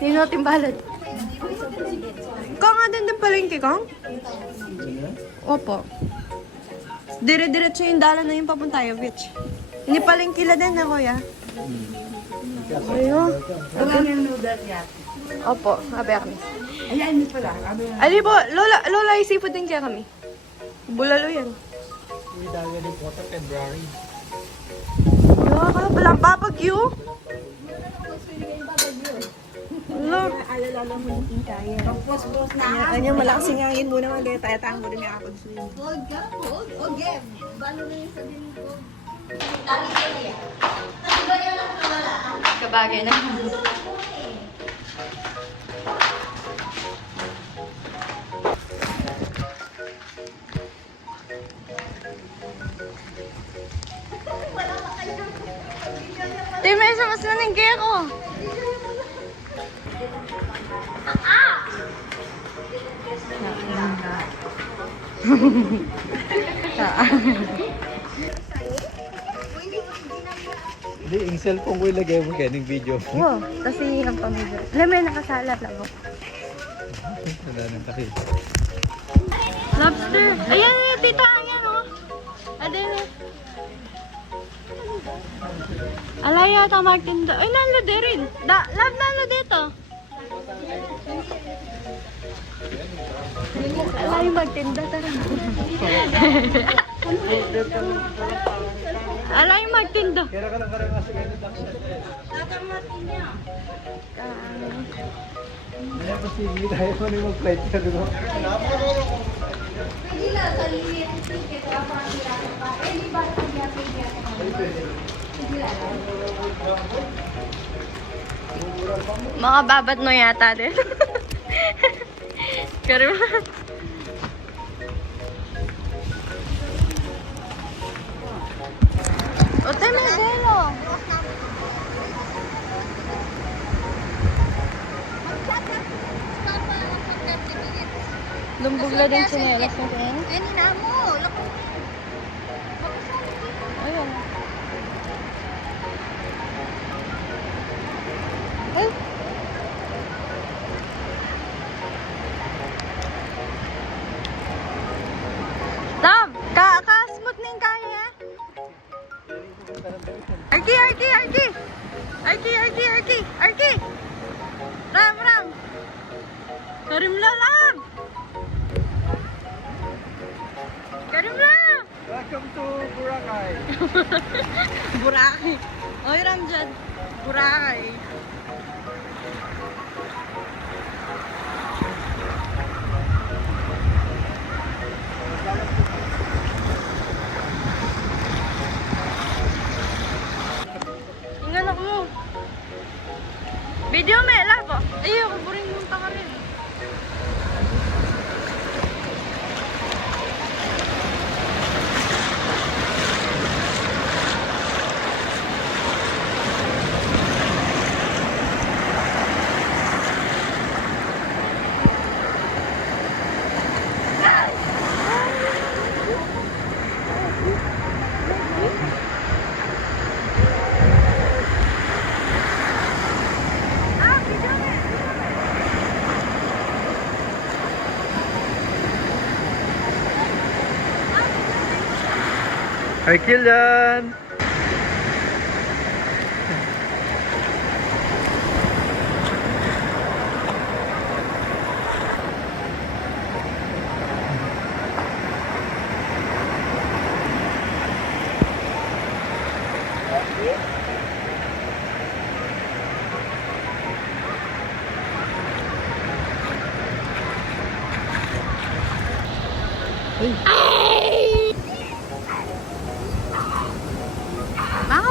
Nino timbalad. Kang nga din palengke, Kang? Opo. Dire-diretso yung dala na yung papuntayo, bitch. Hindi palengke la din na, kuya. Ayun. Wala nang noodle yan. Opo, abe kami. Ayan, hindi pala. Ali po, lola, isipod din kaya kami. Bulalo yan. Uy, dahil din po sa February. Yo, palang babagyo. Look. Alala mo yung kaya. Tapos na. Kanya malakas yung hangin muna ulit. Tayo mo rin yung ako swim. Huwag ka, huwag. O, game. Balo na yung sabihin ko. Kabagay na. Tay, may isa mas naninggi ako. Hindi, yung cellphone ko ilagay mo kaya ng video. Wow, kasi ang pamilya. Alam mo, nakasalat lang ako. Wala nang takita. Lobster. Ayan, ayan, tita. Ayan, oh. Ayan, eh. Alaya, ito magtinda. Ay, nalade rin. Love, nalade dito. Alaya, magtinda. Tara. Alaya, magtinda. Kaya ka lang karang kasi ganito lang siya. Kaya pa sige tayo mo na mag-flight ka doon. Pagila, sa liit, ticket, kapag pa. Eh, di ba, Mga babat mo yata din. Pero Ote, may gelo. Lumbog na din sinelas natin. Eh, nina mo. Ayun. Ay. Tom, ka-smooth na yung kaya. Arki. Ram. Karimla. Welcome to Boracay. Boracay. Oy, Ramjan. Boracay. Ingat ako. Video me, labo. Ayoko, buring munta ka rin. Hi, Kilian!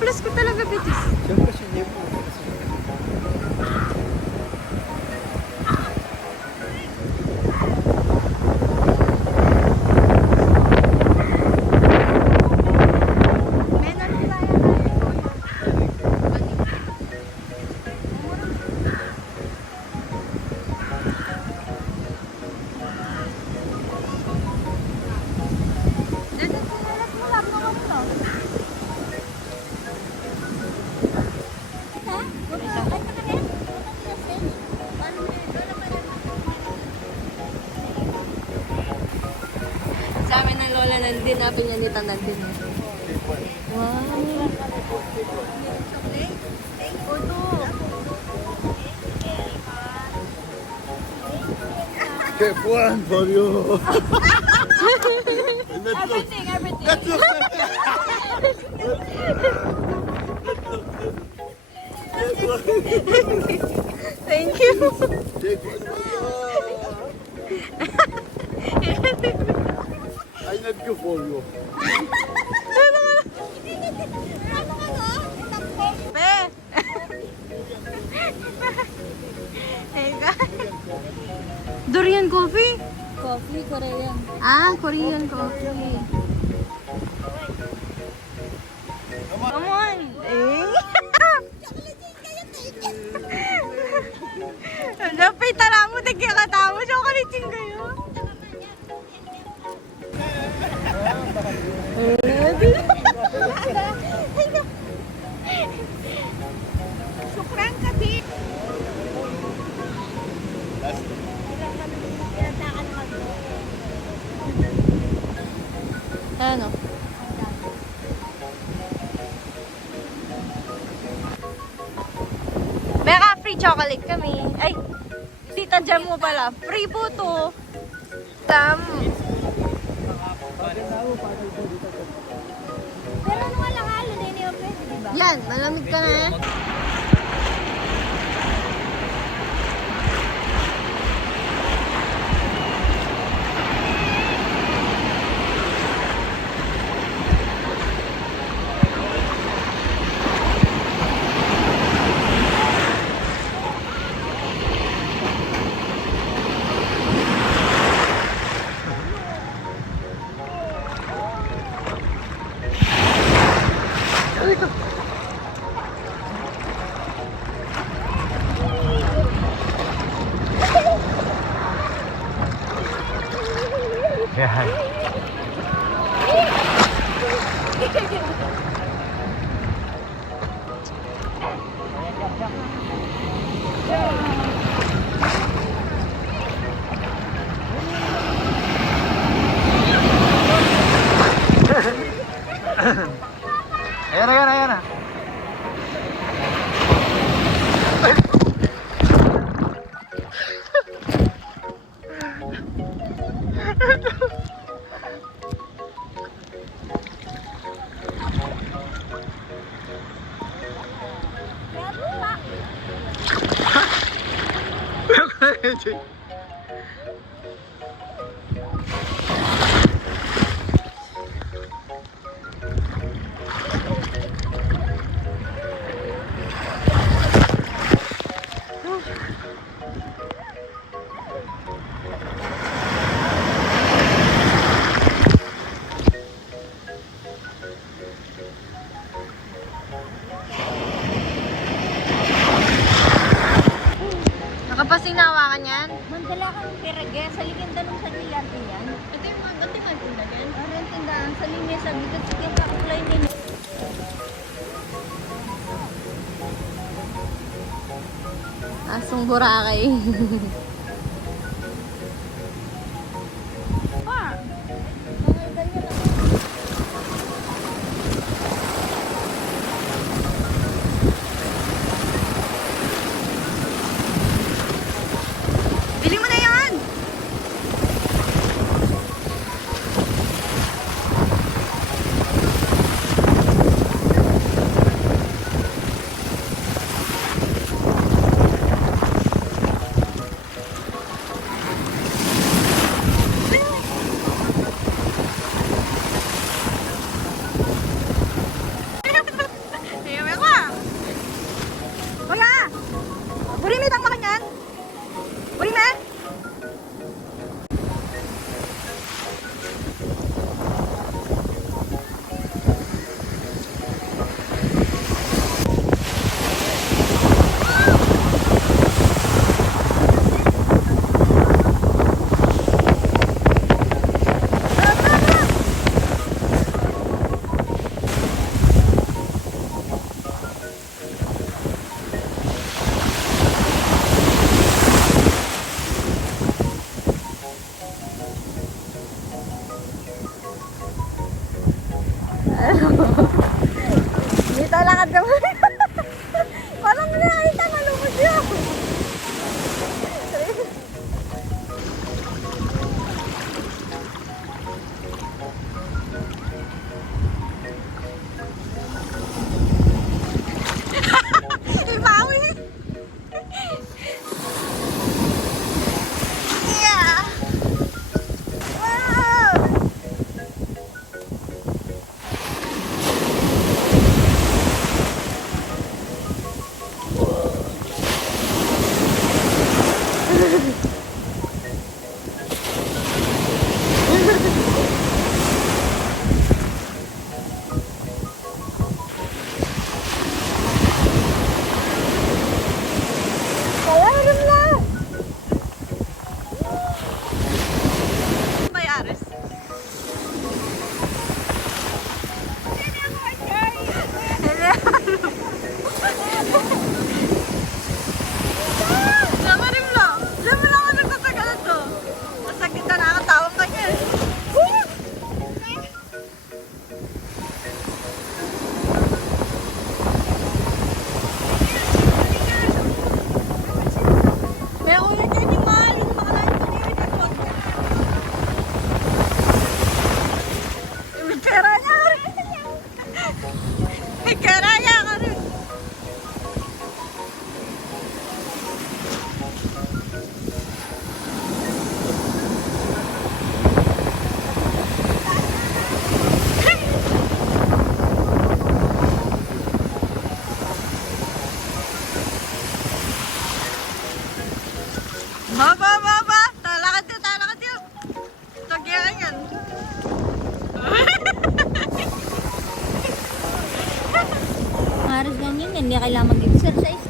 Plus ko talaga, Betis. Siyempre siya niya po. Dito, sinalat mo lang naman to. Dinapin niya ni Tanan din. Wow. Get one for you. Everything. Thank you. Take one for you. I not go for you. Pe. Teka. Durian coffee? Coffee, Korean. Ah, Korean coffee. Come on. Eh. Napay tara mo, tigkakatawa. Chocolate kayo. Sukran kasi. Ano? Meka, free chocolate kami. Ay, tita jam mo pala. Free po to. Tam. Pero ano walang halo din yung pwede, di ba? Yan, malamig ka na eh. Ayan na. Nakapasing na hawakan yan? Mandala ka ng pirage. Sa likinda nung sa nilante yan. Ito yung mga gantihan tinda yan. Parang tindahan sa linya sa bigat. Sige pa kulay din. Asong Boracay. Bili mo na yan! May karaya ka rin. Baba! Talakad yun! Tagyan yan. Haros lang yun, hindi kailangan mag-exercise.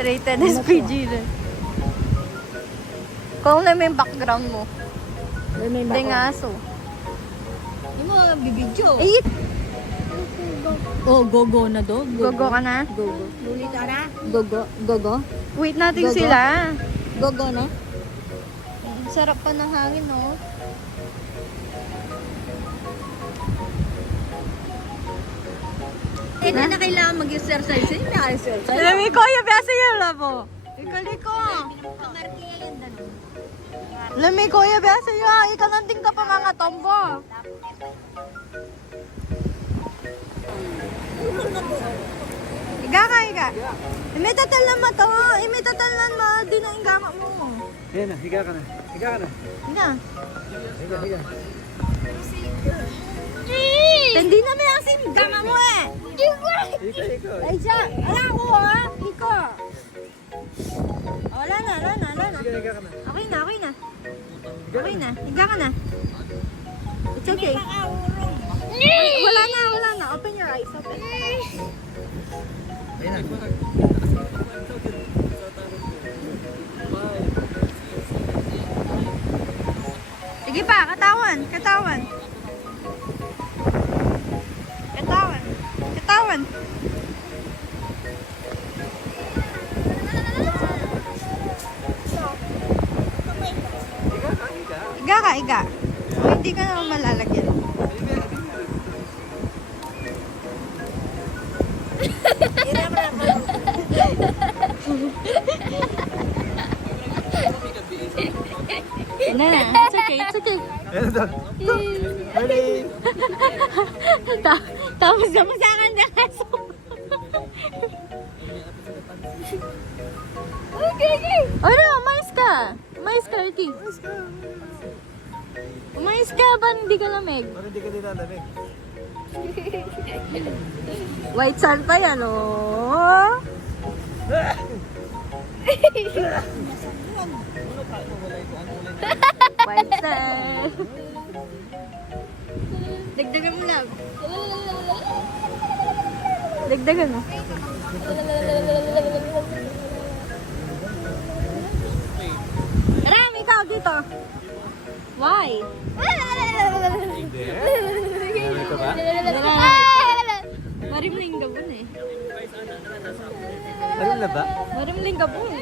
Rated SPG na. Kung na may background mo. Hindi nga aso. Yung mga bibidyo. Eh, Oh, gogo na do. gogo ka na? Gogo. Ulit na. Gogo. Wait natin Gogo? sila. Gogo na. Sarap pa ng hangin, no? Hindi na kailangan mag-exercise. Hindi na exercise. Alam ko, yung biasa yung labo. Ikaliko. Kamartiya yan, dano. Alam ko, yung biasa yung ikananding ka pa mga tombo. Iga. Imitatal na to. Imitatal na mo. Di na ingama mo. Ayan na, higa ka na. Higa ka na. Higa. Higa. Hindi na may asim. Gama mo eh. Iko. Ay, siya. Ala ko ha. Iko. Wala na. Sige, higa ka na. Okay na. Higa ka na. It's okay. Wala na. Open your eyes. Ayan na. Sige pa, katawan. Iga. O, hindi ka naman malalagyan. It's okay. Ayan na. Ready? Tapos naman sa akin na kaso. Okay. Ano, mais ka, Ricky. Mais ka ba? Hindi ka lamig. Parang hindi ka nilalamig. White sand pa yan, oh. White sand. Dagdagan mo lang. Dagdagan mo. Ram, ikaw dito. Why? Ito ba? Marimling gabon eh. Ano na ba? Marimling gabon.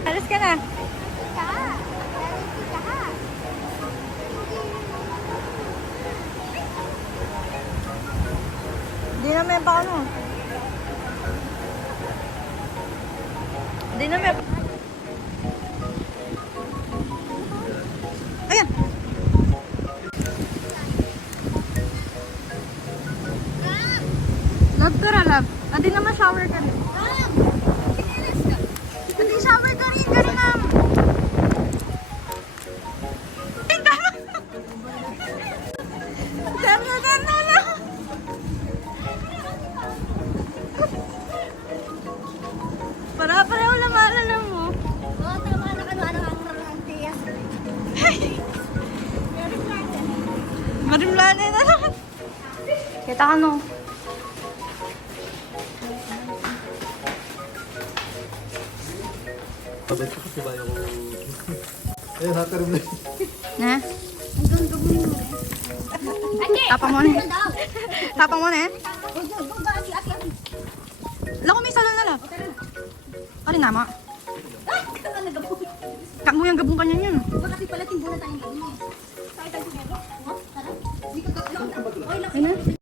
Alas ka na. Di na may pa ano. Di na may pa. Ayan. Love ka ra, love. Adi naman shower ka rin. Adi shower ka rin na. Darna. Para-pareho lang maalala mo. Oo, tama na ka. Ano ang tiya? Marimlane na lang. Kita ka no. Sabay ko kasi bayo ko. Ayun, hater mo. Na? Hanggang gabon mo eh. Ate! Tapang mo na. Ano daw? Tapang mo na eh. Huwag ba, ati. Lako may salon na la. Kali nama. Ah! Ito nga nagabon. Kamo yung gabong kanya yun. Huwag kasi pala timbulan tayong gabon eh. Sakit ang siguro. Tara. Hindi ka gabon. Oy, laki. Ayun na.